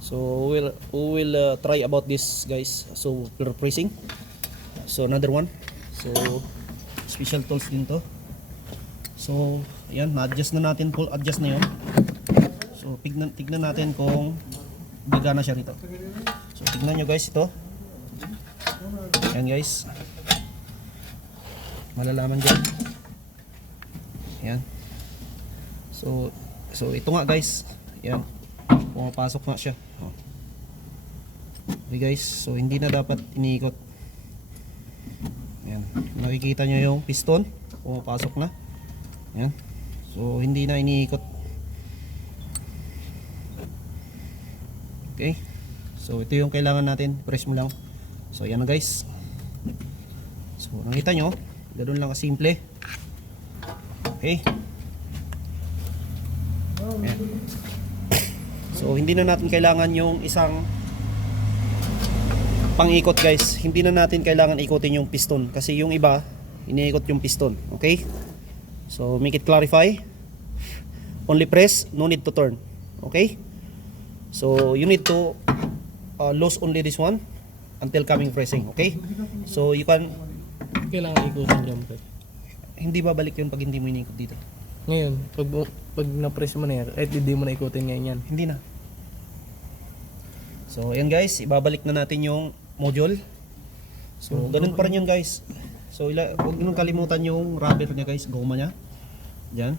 So we will try about this, guys. So we're pressing. So another one. So special tools din to. So ayan, na-adjust na natin, full adjust na yun. So tignan natin kung gagana siya rito. So tignan nyo guys ito. Ayan guys, malalaman dyan. Ayan. So ito nga guys, ayan, pumapasok na siya. Okay guys, so hindi na dapat iniikot. Ayan, nakikita nyo yung piston, pumapasok na. Ayan, so hindi na iniikot. Okay, so ito yung kailangan natin, press mo lang. So ayan na guys. So nakita nyo, ganoon lang kasimple. Okay. Ayan. So hindi na natin kailangan yung isang pang-ikot guys. Hindi na natin kailangan ikutin yung piston kasi yung iba iniikot yung piston. Okay? So make it clarify. Only press, no need to turn. Okay? So you need to lose only this one until coming pressing. Okay? So you can, Kailangan ikutin dyan, pre. hindi babalik yun pag hindi mo iniikot dito. Ngayon, pag na-press mo na yan, at hindi mo na ikutin ngayon yan. Hindi na. So ayan guys, ibabalik na natin yung module. So ganun pa rin yun guys. So huwag nyo kalimutan yung rubber niya guys, goma niya. Diyan.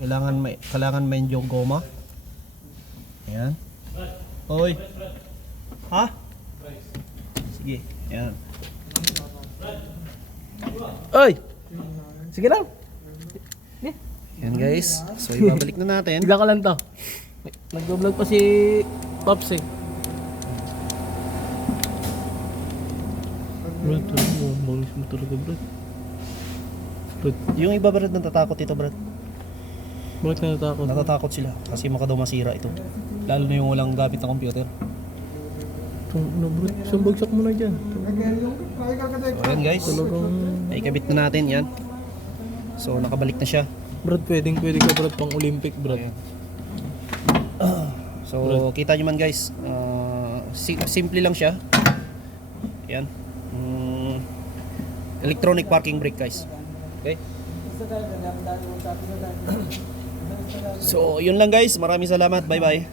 Kailangan may yung goma. Ayan. Hoy. Ha? Sige, ayan. Oy! Sige lang. Ayan guys. So ibabalik na natin. Bigla ka lang to. Nag-vlog pa si Pops eh. Brad, bangis mo talaga, Brad. Brad, Yung iba Brad natatakot ito Brad. bakit ka natakot? Natatakot sila kasi maka daw masira ito. Lalo na yung walang gamit na computer. Ano, Brad? Isang bagsak mo na dyan. So ayan guys. Talagang... Ikabit na natin yan. So nakabalik na siya. Brad, pwede ka, Brad, pang Olympic, Brad. Ayan. So kita nyo man guys, simple lang siya. Ayan. Electronic parking brake guys. Okay. So yun lang guys, maraming salamat, bye bye.